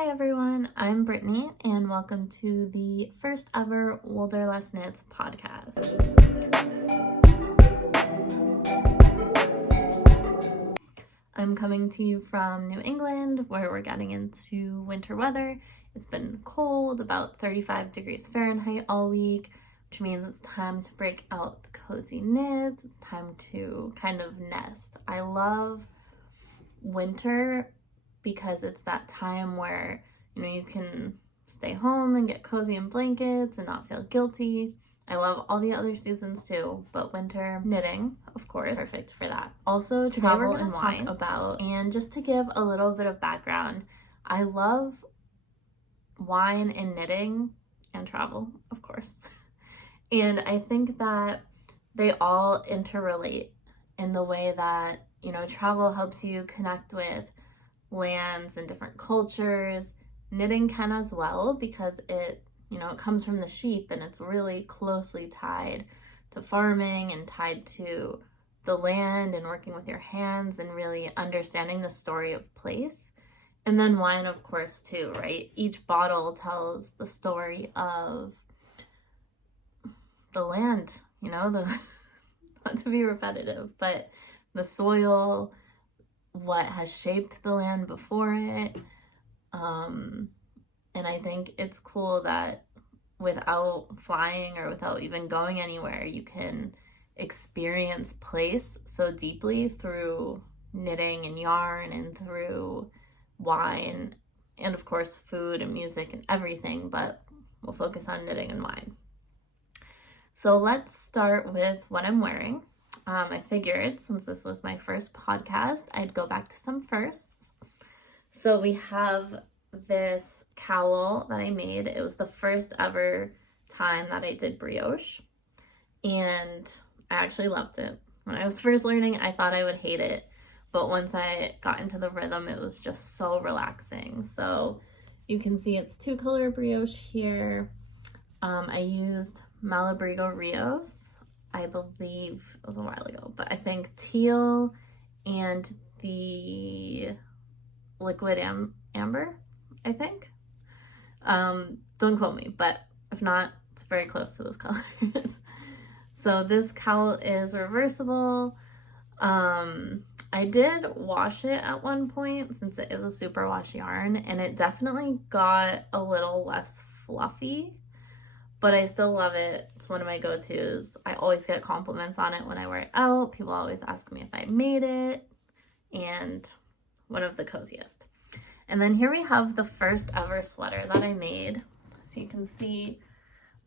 Hi everyone, I'm Brittany and welcome to the first ever Woolderlust Knits Podcast. I'm coming to you from New England where we're getting into winter weather. It's been cold, about 35 degrees Fahrenheit all week, which means it's time to break out the cozy knits. It's time to kind of nest. I love winter because it's that time where, you can stay home and get cozy in blankets and not feel guilty. I love all the other seasons too, but winter knitting, of course, is perfect for that. Also, today we're going to talk about, and just to give a little bit of background, I love wine and knitting and travel, of course. And I think that they all interrelate in the way that, travel helps you connect with lands and different cultures. Knitting can as well because it comes from the sheep and it's really closely tied to farming and tied to the land and working with your hands and really understanding the story of place. And then wine, of course, too, right? Each bottle tells the story of the land, not to be repetitive, but the soil, what has shaped the land before it. And I think it's cool that without flying or without even going anywhere, you can experience place so deeply through knitting and yarn and through wine and of course food and music and everything, but we'll focus on knitting and wine. So let's start with what I'm wearing. I figured since this was my first podcast, I'd go back to some firsts. So we have this cowl that I made. It was the first ever time that I did brioche, and I actually loved it. When I was first learning, I thought I would hate it, but once I got into the rhythm, it was just so relaxing. So you can see it's 2-color brioche here. I used Malabrigo Rios. I believe it was a while ago, but I think teal and the liquid amber, I think. Don't quote me, but if not, it's very close to those colors. So this cowl is reversible. I did wash it at one point since it is a superwash yarn, and it definitely got a little less fluffy, but I still love it. It's one of my go-tos. I always get compliments on it when I wear it out. People always ask me if I made it, and one of the coziest. And then here we have the first ever sweater that I made. So you can see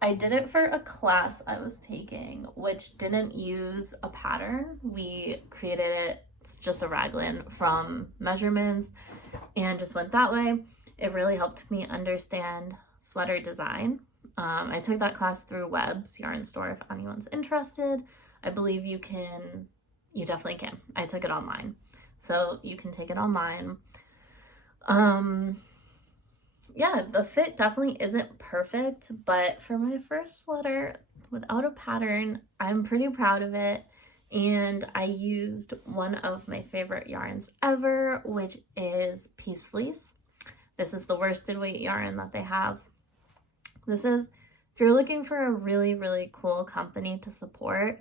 I did it for a class I was taking, which didn't use a pattern. We created it, it's just a raglan from measurements and just went that way. It really helped me understand sweater design. I took that class through Webb's Yarn Store if anyone's interested. I believe you definitely can. I took it online. So you can take it online. Yeah, the fit definitely isn't perfect, but for my first sweater without a pattern, I'm pretty proud of it. And I used one of my favorite yarns ever, which is Peace Fleece. This is the worsted weight yarn that they have. If you're looking for a really, really cool company to support,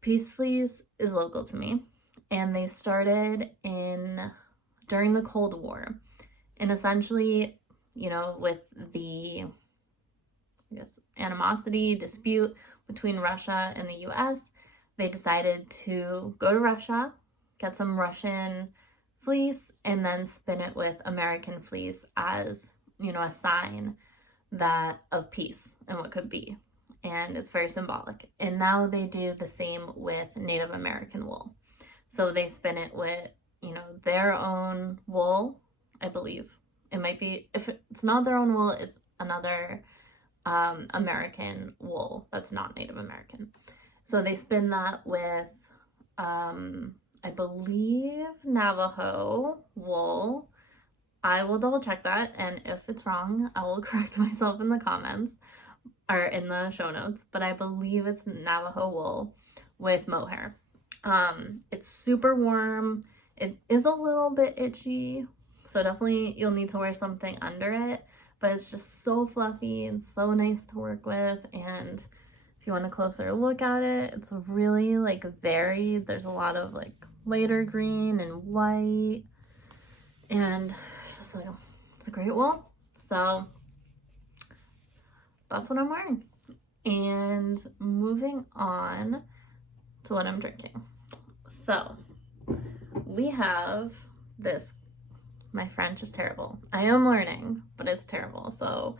Peace Fleece is local to me. And they started during the Cold War. And essentially, with the, animosity, dispute between Russia and the US, they decided to go to Russia, get some Russian fleece, and then spin it with American fleece as, a sign of peace and what could be. And it's very symbolic. And now they do the same with Native American wool. So they spin it with, their own wool, I believe. It might be, if it's not their own wool, it's another American wool that's not Native American. So they spin that with, I believe, Navajo wool. I will double check that, and if it's wrong, I will correct myself in the comments or in the show notes, but I believe it's Navajo wool with mohair. It's super warm. It is a little bit itchy, So definitely you'll need to wear something under it, but it's just so fluffy and so nice to work with. And if you want a closer look at it, it's really like varied. There's a lot of like lighter green and white, and just like, it's a great wool. So that's what I'm wearing. And moving on to what I'm drinking. So we have this, my French is terrible. I am learning, but it's terrible. So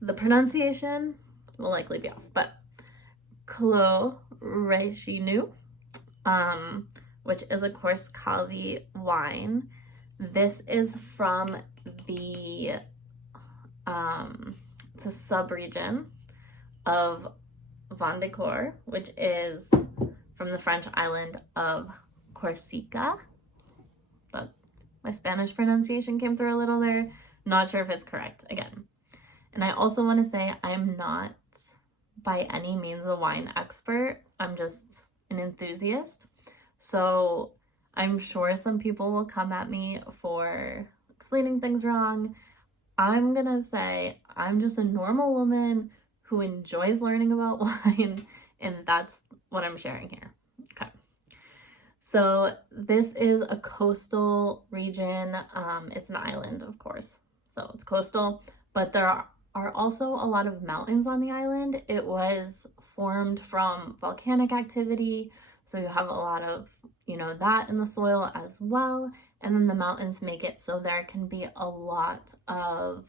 the pronunciation will likely be off, but Clos Reginu, which is of course Calvi wine. This is from the, it's a sub-region of Vendécourt, which is from the French island of Corsica. But my Spanish pronunciation came through a little there. Not sure if it's correct again. And I also want to say I'm not by any means a wine expert. I'm just an enthusiast. So I'm sure some people will come at me for explaining things wrong. I'm gonna say I'm just a normal woman who enjoys learning about wine, and that's what I'm sharing here. Okay. So this is a coastal region. It's an island, of course. So it's coastal, but there are also a lot of mountains on the island. It was formed from volcanic activity, so you have a lot of, that in the soil as well. And then the mountains make it so there can be a lot of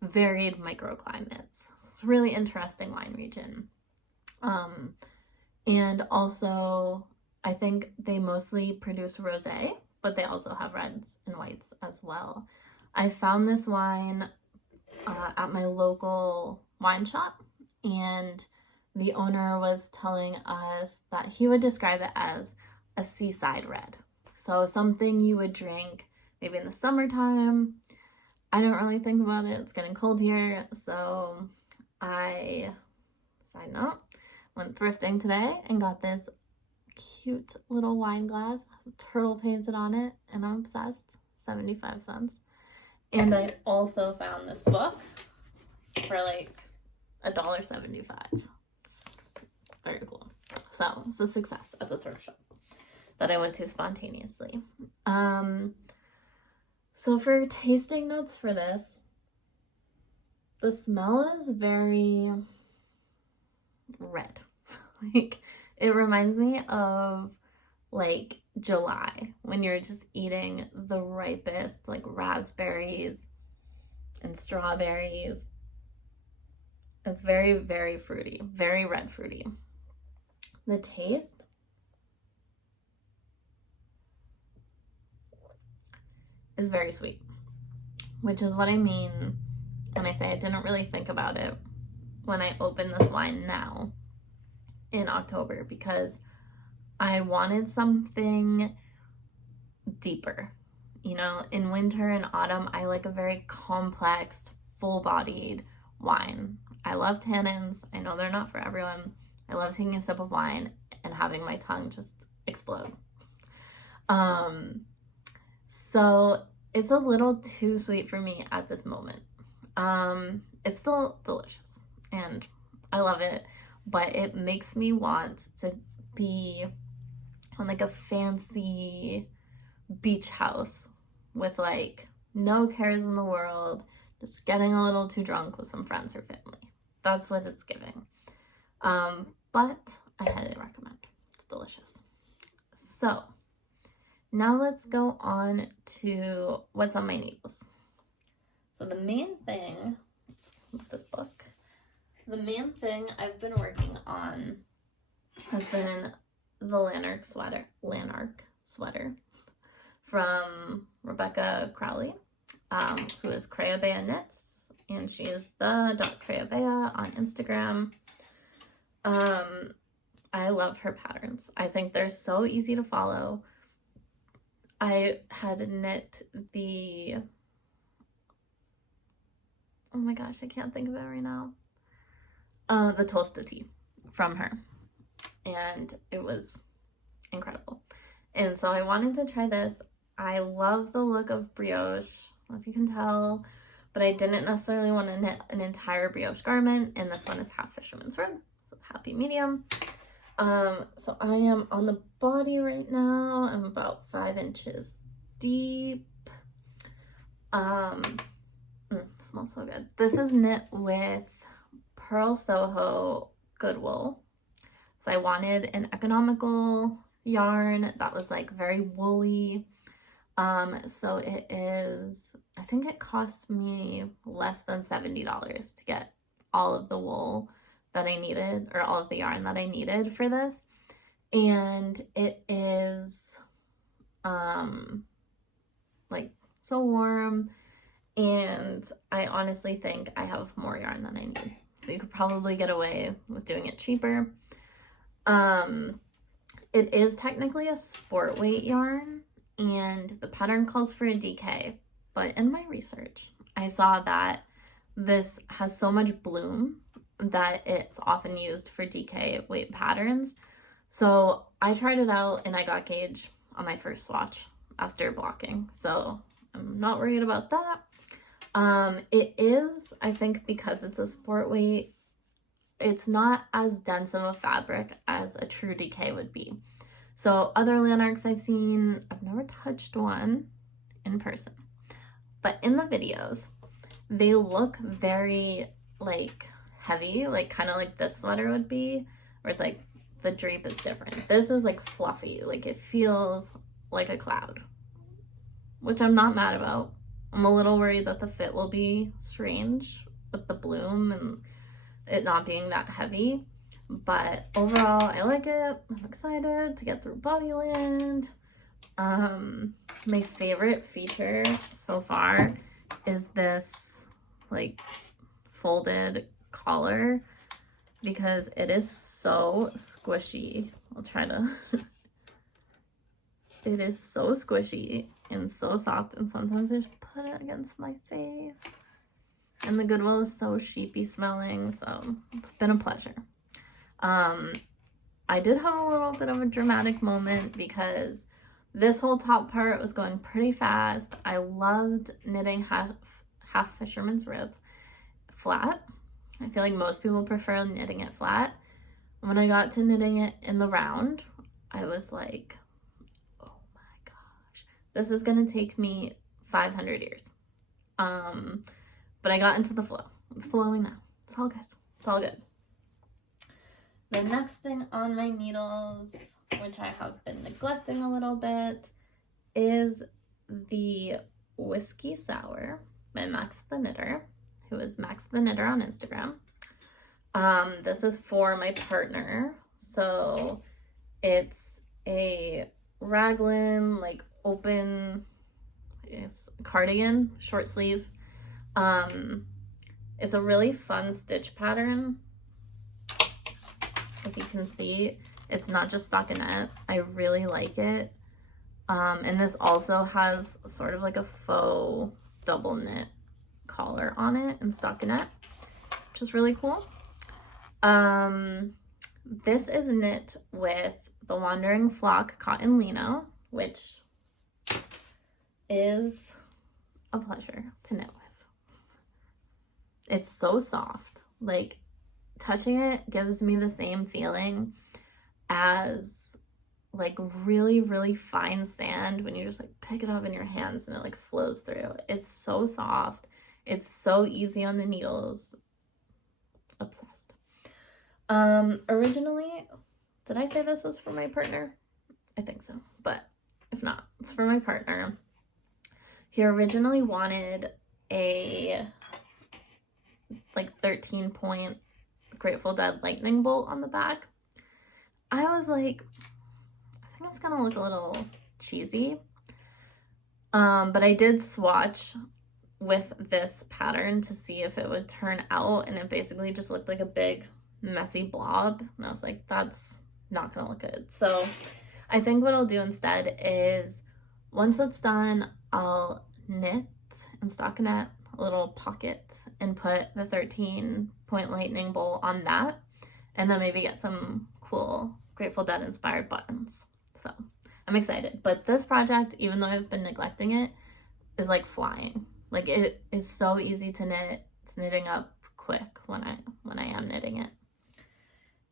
varied microclimates. It's a really interesting wine region. And also, I think they mostly produce rosé, but they also have reds and whites as well. I found this wine at my local wine shop, and the owner was telling us that he would describe it as a seaside red. So something you would drink maybe in the summertime. I don't really think about it. It's getting cold here. So I, side note, went thrifting today and got this cute little wine glass. It has a turtle painted on it, and I'm obsessed. 75 cents. And I also found this book for like $1.75. Very cool. So it's a success at the thrift shop that I went to spontaneously. So for tasting notes for this, the smell is very red. Like, it reminds me of like July when you're just eating the ripest like raspberries and strawberries. It's very, very fruity, very red fruity. The taste is very sweet, which is what I mean when I say I didn't really think about it when I opened this wine now in October, because I wanted something deeper. In winter and autumn, I like a very complex, full-bodied wine. I love tannins. I know they're not for everyone. I love taking a sip of wine and having my tongue just explode. So it's a little too sweet for me at this moment. It's still delicious and I love it, but it makes me want to be on like a fancy beach house with like no cares in the world, just getting a little too drunk with some friends or family. That's what it's giving. But I highly recommend. It's delicious. So now let's go on to what's on my needles. So the main thing, let's move this book. The main thing I've been working on has been the Lanark sweater from Rebecca Crowley, who is Crayobea Knits, and she is the .crayobea on Instagram. I love her patterns. I think they're so easy to follow. I had knit the, oh my gosh, I can't think of it right now. The Toasted Tea from her, and it was incredible. And so I wanted to try this. I love the look of brioche, as you can tell, but I didn't necessarily want to knit an entire brioche garment, and this one is half fisherman's rib, so happy medium. So I am on the body right now. I'm about 5 inches deep. Smells so good. This is knit with Purl SoHo good wool. So I wanted an economical yarn that was like very woolly. So it is, I think it cost me less than $70 to get all of the wool that I needed, or all of the yarn that I needed for this. And it is like so warm, and I honestly think I have more yarn than I need. So you could probably get away with doing it cheaper. It is technically a sport weight yarn, and the pattern calls for a DK, but in my research, I saw that this has so much bloom that it's often used for DK weight patterns. So I tried it out and I got gauge on my first swatch after blocking. So I'm not worried about that. It is, I think, because it's a sport weight, it's not as dense of a fabric as a true DK would be. So other Lanarks I've seen, I've never touched one in person, but in the videos, they look very like heavy, like kind of like this sweater would be, where it's like the drape is different. This is like fluffy, like it feels like a cloud, which I'm not mad about. I'm a little worried that the fit will be strange with the bloom and it not being that heavy, but overall I like it. I'm excited to get through Bodyland. My favorite feature so far is this like folded collar, because it is so squishy. I'll try to it is so squishy and so soft, and sometimes I just put it against my face, and the Goodwill is so sheepy smelling, so it's been a pleasure. I did have a little bit of a dramatic moment because this whole top part was going pretty fast. I loved knitting half fisherman's rib flat. I feel like most people prefer knitting it flat. When I got to knitting it in the round, I was like, oh my gosh, this is gonna take me 500 years. But I got into the flow. It's flowing now. It's all good. It's all good. The next thing on my needles, which I have been neglecting a little bit, is the Whiskey Sour by Max the Knitter, who is Max the Knitter on Instagram. This is for my partner. So it's a raglan, like open, I guess, cardigan, short sleeve. It's a really fun stitch pattern. As you can see, it's not just stockinette. I really like it. And this also has sort of like a faux double knit collar on it in stockinette, which is really cool. This is knit with the Wandering Flock cotton Lino, which is a pleasure to knit with. It's so soft. Like, touching it gives me the same feeling as like really, really fine sand when you just like pick it up in your hands and it like flows through. It's so soft. It's so easy on the needles. Obsessed. Originally, did I say this was for my partner? I think so, but if not, it's for my partner. He originally wanted a like 13-point Grateful Dead lightning bolt on the back. I was like, I think it's gonna look a little cheesy. But I did swatch with this pattern to see if it would turn out, and it basically just looked like a big messy blob, and I was like, that's not gonna look good. So I think what I'll do instead is, once it's done, I'll knit and stockinette a little pocket and put the 13-point lightning bolt on that, and then maybe get some cool Grateful Dead inspired buttons. So I'm excited. But this project, even though I've been neglecting it, is like flying. Like, it is so easy to knit. It's knitting up quick when I am knitting it.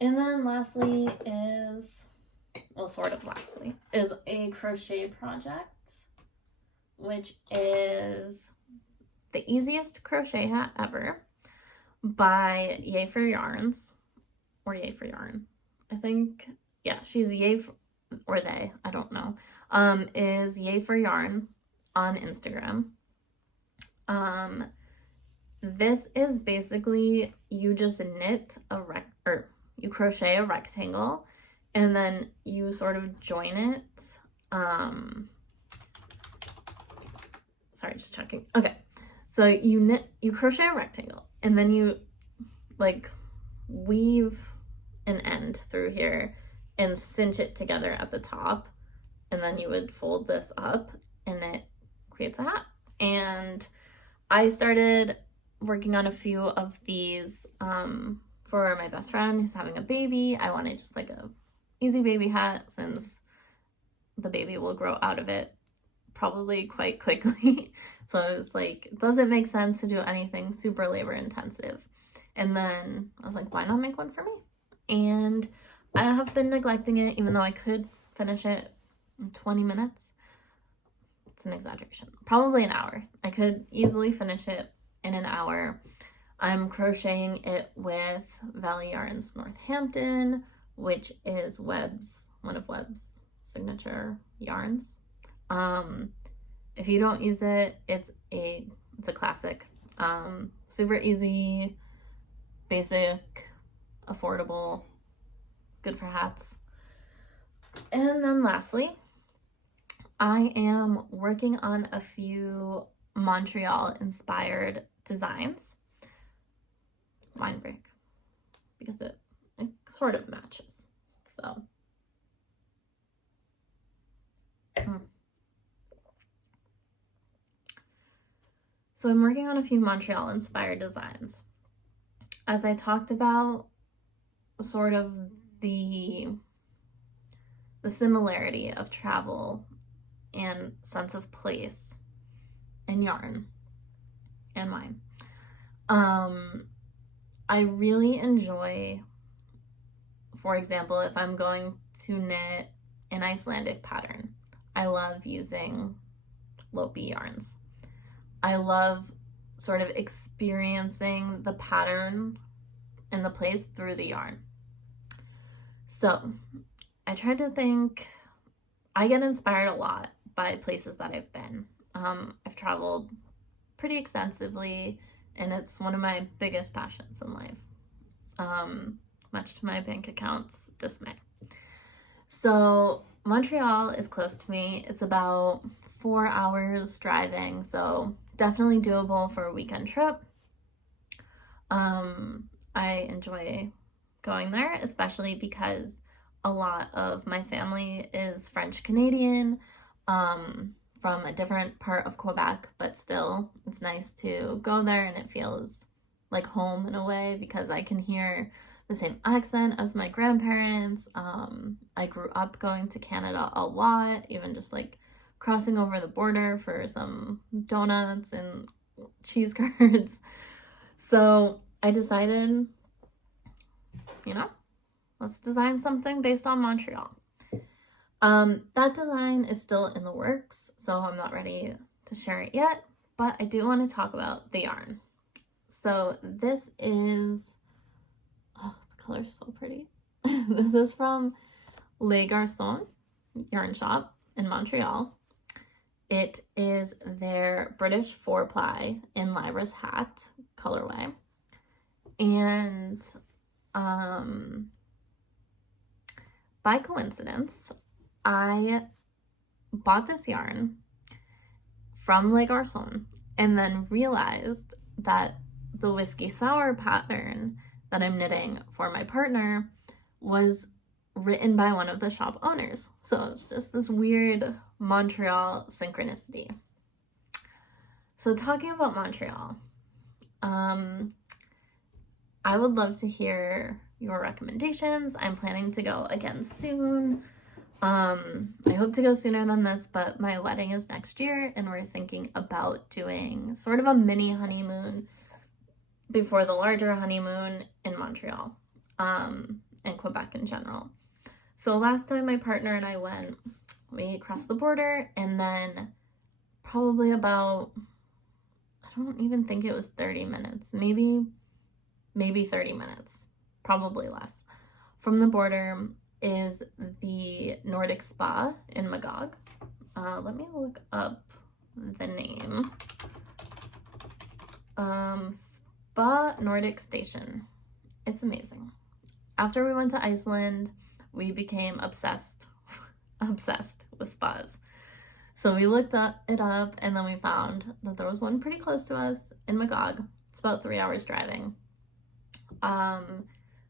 And then lastly is, well, sort of lastly, is a crochet project, which is the easiest crochet hat ever by Yay for Yarns, or Yay for Yarn. I think, yeah, she's Yay for, or they, I don't know, is Yay for Yarn on Instagram. This is basically, you just knit you crochet a rectangle, and then you sort of join it. Sorry, just checking. Okay, so you crochet a rectangle, and then you like weave an end through here and cinch it together at the top, and then you would fold this up, and it creates a hat. And I started working on a few of these for my best friend who's having a baby. I wanted just like a easy baby hat, since the baby will grow out of it probably quite quickly. So it was like, it doesn't make sense to do anything super labor intensive. And then I was like, why not make one for me? And I have been neglecting it, even though I could finish it in 20 minutes. It's an exaggeration. Probably an hour. I could easily finish it in an hour. I'm crocheting it with Valley Yarns Northampton, which is one of Webb's signature yarns. If you don't use it, it's a classic. Super easy, basic, affordable, good for hats. And then lastly, I am working on a few Montreal inspired designs. Line break, because it sort of matches. So I'm working on a few Montreal inspired designs. As I talked about, sort of the similarity of travel and sense of place and yarn and mine. I really enjoy, for example, if I'm going to knit an Icelandic pattern, I love using Lopi yarns. I love sort of experiencing the pattern and the place through the yarn. So I tried to think, I get inspired a lot by places that I've been. I've traveled pretty extensively, and it's one of my biggest passions in life, much to my bank account's dismay. So Montreal is close to me. It's about 4 hours driving, so definitely doable for a weekend trip. I enjoy going there, especially because a lot of my family is French Canadian, from a different part of Quebec, but still it's nice to go there, and it feels like home in a way, because I can hear the same accent as my grandparents. I grew up going to Canada a lot, even just like crossing over the border for some donuts and cheese curds. So I decided, let's design something based on Montreal. That design is still in the works, so I'm not ready to share it yet, but I do want to talk about the yarn. So this is, oh, the color's so pretty. This is from Les Garçons yarn shop in Montreal. It is their British 4-ply in Lyra's hat colorway. And by coincidence, I bought this yarn from Les Garçons and then realized that the whiskey sour pattern that I'm knitting for my partner was written by one of the shop owners. So it's just this weird Montreal synchronicity. So talking about Montreal, I would love to hear your recommendations. I'm planning to go again soon. I hope to go sooner than this, but my wedding is next year, and we're thinking about doing sort of a mini honeymoon before the larger honeymoon in Montreal, and Quebec in general. So last time my partner and I went, we crossed the border, and then probably about, I don't even think it was 30 minutes, maybe 30 minutes, probably less, from the border is the Nordic Spa in Magog. Let me look up the name. Spa Nordic Station. It's amazing. After we went to Iceland, we became obsessed with spas. So we looked it up, and then we found that there was one pretty close to us in Magog. It's about 3 hours driving.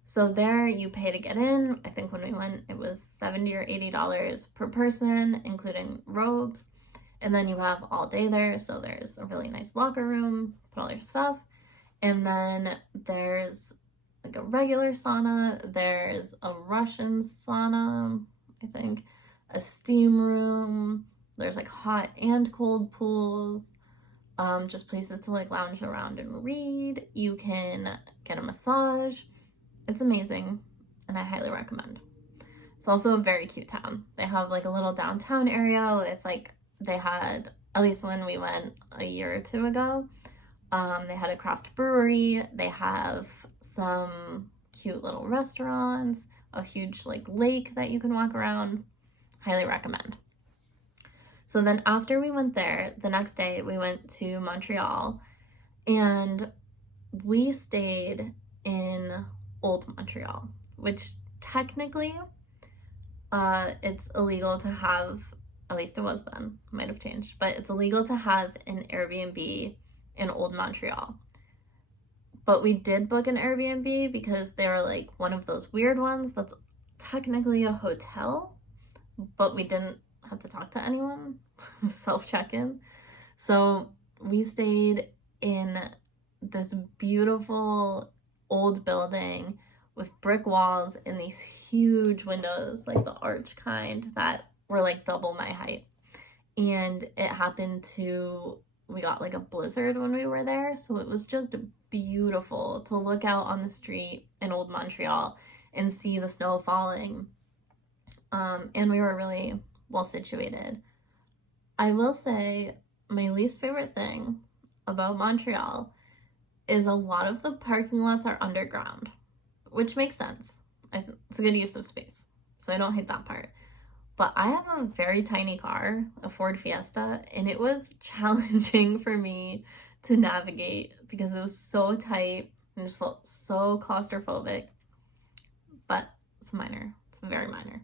So there you pay to get in. I think when we went, it was $70 or $80 per person, including robes. And then you have all day there. So there's a really nice locker room, put all your stuff. And then there's like a regular sauna. There's a Russian sauna, I think, a steam room. There's like hot and cold pools. Just places to like lounge around and read. You can get a massage. It's amazing, and I highly recommend. It's also a very cute town. They have like a little downtown area with like, they had, at least when we went a year or two ago, they had a craft brewery. They have some cute little restaurants, a huge like lake that you can walk around. Highly recommend. So then after we went there, the next day we went to Montreal, and we stayed in Old Montreal, which technically it's illegal to have, at least it was then, might have changed, but it's illegal to have an Airbnb in Old Montreal. But we did book an Airbnb because they were like one of those weird ones that's technically a hotel, but we didn't have to talk to anyone, self-check-in. So we stayed in this beautiful old building with brick walls and these huge windows, like the arch kind, that were like double my height. And it happened to, we got like a blizzard when we were there, so it was just beautiful to look out on the street in Old Montreal and see the snow falling. And we were really well situated. I will say my least favorite thing about Montreal is a lot of the parking lots are underground, which makes sense. It's a good use of space, so I don't hate that part. But I have a very tiny car, a Ford Fiesta, and it was challenging for me to navigate because it was so tight and just felt so claustrophobic. But it's minor. It's very minor.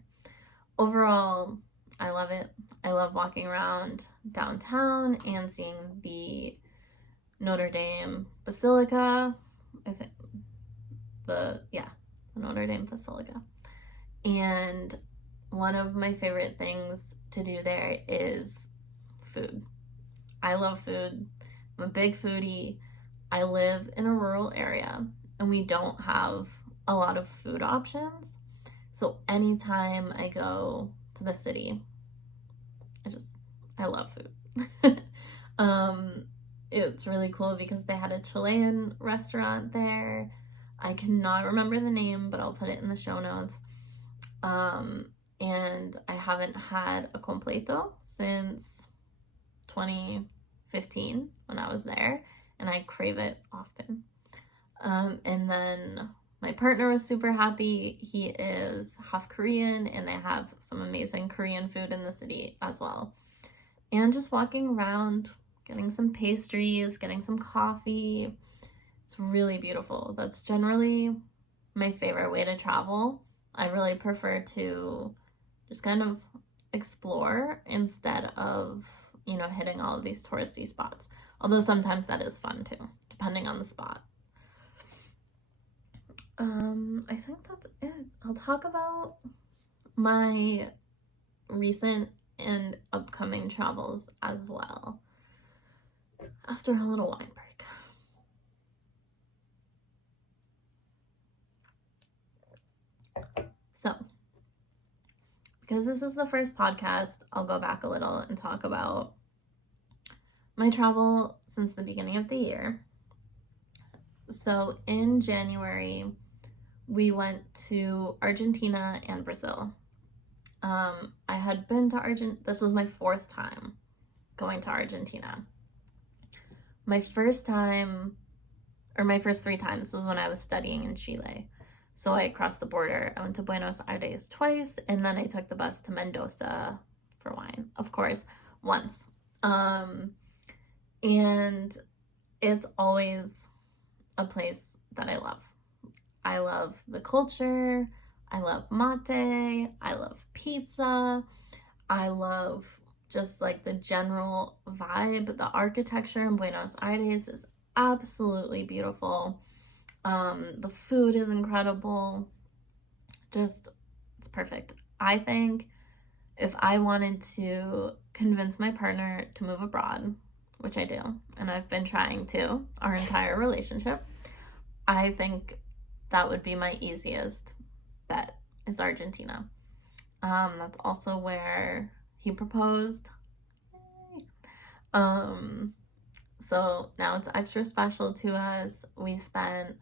Overall, I love it. I love walking around downtown and seeing the Notre Dame Basilica. I think the Notre Dame Basilica. And one of my favorite things to do there is food. I love food. I'm a big foodie. I live in a rural area and we don't have a lot of food options. So anytime I go to the city, I love food. It's really cool because they had a Chilean restaurant there. I cannot remember the name, but I'll put it in the show notes. And I haven't had a completo since 2015 when I was there, and I crave it often. And then my partner was super happy. He is half Korean, and they have some amazing Korean food in the city as well. And just walking around, getting some pastries, getting some coffee. It's really beautiful. That's generally my favorite way to travel. I really prefer to just kind of explore instead of, hitting all of these touristy spots. Although sometimes that is fun too, depending on the spot. I think that's it. I'll talk about my recent and upcoming travels as well after a little wine break. So, because this is the first podcast, I'll go back a little and talk about my travel since the beginning of the year. So in January, we went to Argentina and Brazil. I had been to Argentina. This was my 4th time going to Argentina. My first 3 times was when I was studying in Chile. So I crossed the border. I went to Buenos Aires twice, and then I took the bus to Mendoza for wine, of course, once. And it's always a place that I love. I love the culture. I love mate. I love pizza. I love just like the general vibe. The architecture in Buenos Aires is absolutely beautiful. The food is incredible. Just, it's perfect. I think if I wanted to convince my partner to move abroad, which I do, and I've been trying to our entire relationship, I think that would be my easiest bet, is Argentina. That's also where he proposed. So now it's extra special to us. We spent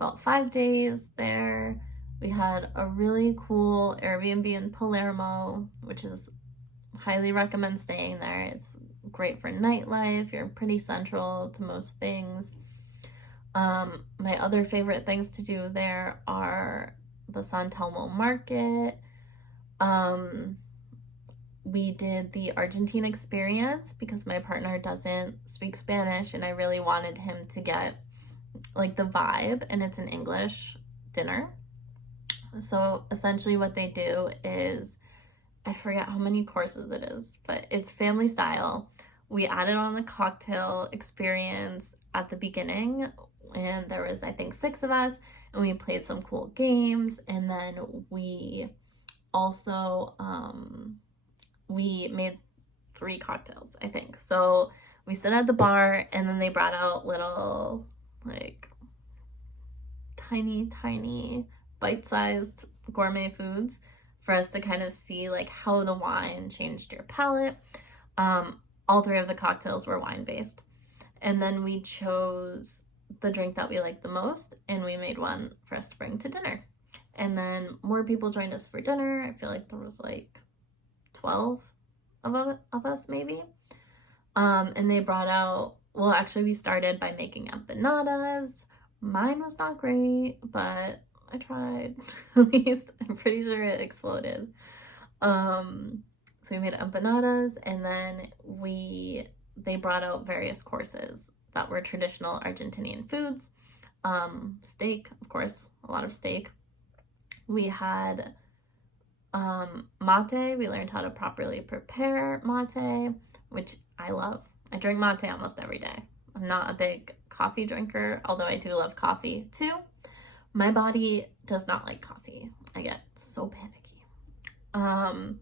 about 5 days there. We had a really cool Airbnb in Palermo, which is highly recommend staying there. It's great for nightlife. You're pretty central to most things. My other favorite things to do there are the San Telmo market. We did the Argentine Experience because my partner doesn't speak Spanish and I really wanted him to get like the vibe, and it's an English dinner. So essentially what they do is, I forget how many courses it is, but it's family style. We added on the cocktail experience at the beginning, and there was, I think, 6 of us, and we played some cool games, and then we also, we made 3 cocktails, I think. So we sit at the bar, and then they brought out little, like, tiny, bite-sized gourmet foods for us to kind of see, like, how the wine changed your palate. All 3 of the cocktails were wine-based. And then we chose the drink that we liked the most, and we made one for us to bring to dinner. And then more people joined us for dinner. I feel like there was like 12 of us maybe. And they brought out, well, actually we started by making empanadas. Mine was not great, but I tried. At least I'm pretty sure it exploded. So we made empanadas, and then they brought out various courses that were traditional Argentinian foods. Steak, of course, a lot of steak. We had mate. We learned how to properly prepare mate, which I love. I drink mate almost every day. I'm not a big coffee drinker, although I do love coffee too. My body does not like coffee. I get so panicky. And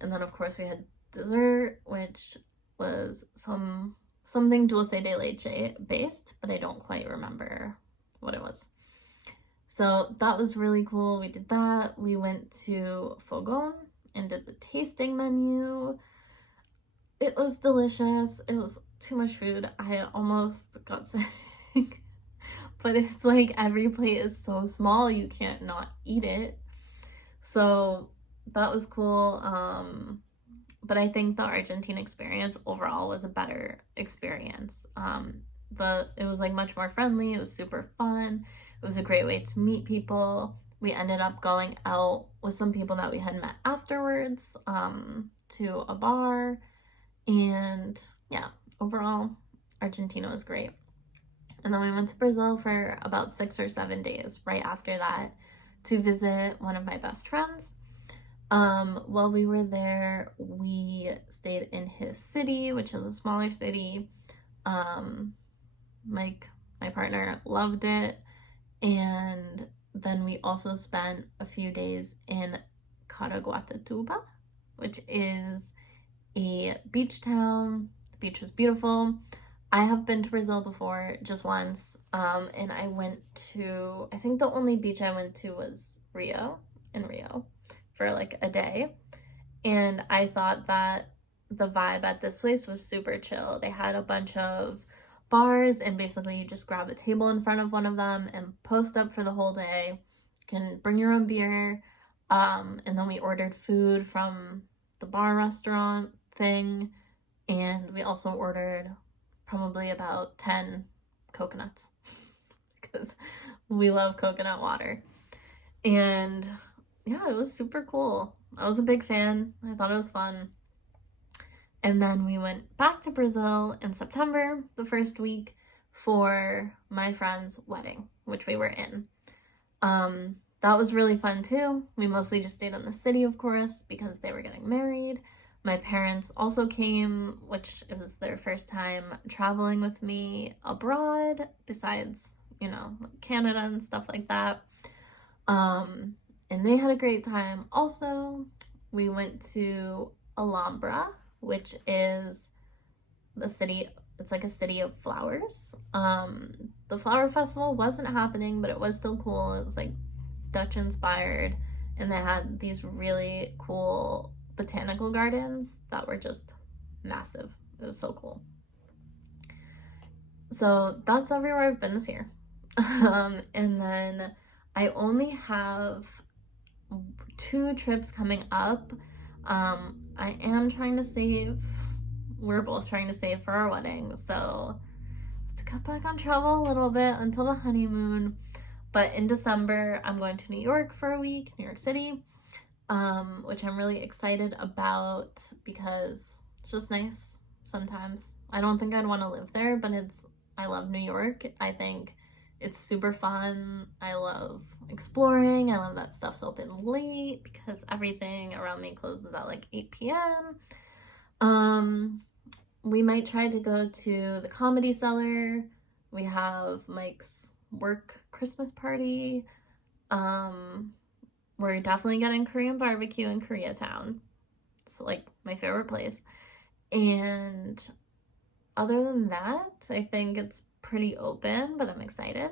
then of course we had dessert, which was something dulce de leche based, but I don't quite remember what it was. So that was really cool. We did that. We went to Fogón and did the tasting menu. It was delicious. It was too much food. I almost got sick. But it's like every plate is so small, you can't not eat it. So that was cool. But I think the Argentine experience overall was a better experience. It was like much more friendly. It was super fun. It was a great way to meet people. We ended up going out with some people that we had met afterwards, to a bar. And yeah, overall, Argentina was great. And then we went to Brazil for about 6 or 7 days right after that to visit one of my best friends. While we were there, we stayed in his city, which is a smaller city. Mike, my partner, loved it. And then we also spent a few days in Caraguatatuba, which is a beach town. The beach was beautiful. I have been to Brazil before, just once, and I think the only beach I went to was Rio. for like a day. And I thought that the vibe at this place was super chill. They had a bunch of bars, and basically you just grab a table in front of one of them and post up for the whole day. You can bring your own beer. And then we ordered food from the bar restaurant thing, and we also ordered probably about 10 coconuts because we love coconut water. And yeah, it was super cool. I was a big fan. I thought it was fun. And then we went back to Brazil in September, the first week, for my friend's wedding, which we were in. That was really fun too. We mostly just stayed in the city, of course, because they were getting married. My parents also came, which it was their first time traveling with me abroad, besides, you know, Canada and stuff like that. And they had a great time. Also, we went to Alhambra, which is the city, it's like a city of flowers. The flower festival wasn't happening, but it was still cool. It was like Dutch inspired, and they had these really cool botanical gardens that were just massive. It was so cool. So that's everywhere I've been this year. And then I only have 2 trips coming up. I am trying to save, we're both trying to save for our wedding, so to cut back on travel a little bit until the honeymoon. But in December, I'm going to New York for a week, New York City, which I'm really excited about because it's just nice sometimes. I don't think I'd want to live there, but I love New York. I think it's super fun. I love exploring. I love that stuff's open late because everything around me closes at like 8 p.m. We might try to go to the Comedy Cellar. We have Mike's work Christmas party. We're definitely getting Korean barbecue in Koreatown. It's like my favorite place. And other than that, I think it's pretty open, but I'm excited.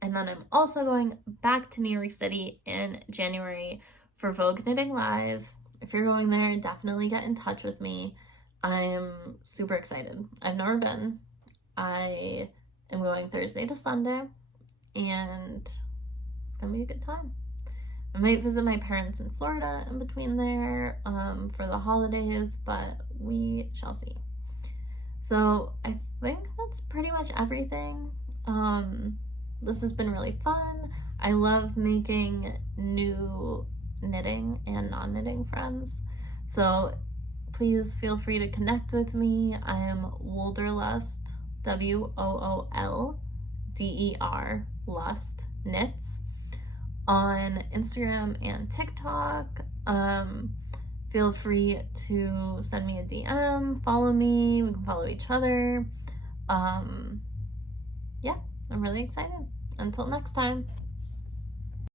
And then I'm also going back to New York City in January for Vogue Knitting Live. If you're going there, definitely get in touch with me. I'm super excited. I've never been. I am going Thursday to Sunday, and it's gonna be a good time. I might visit my parents in Florida in between there for the holidays, but we shall see. So I think that's pretty much everything. This has been really fun. I love making new knitting and non-knitting friends. So please feel free to connect with me. I am Woolderlust, WOOLDER, Lust Knits, on Instagram and TikTok. Feel free to send me a DM, follow me, we can follow each other. Yeah, I'm really excited. Until next time.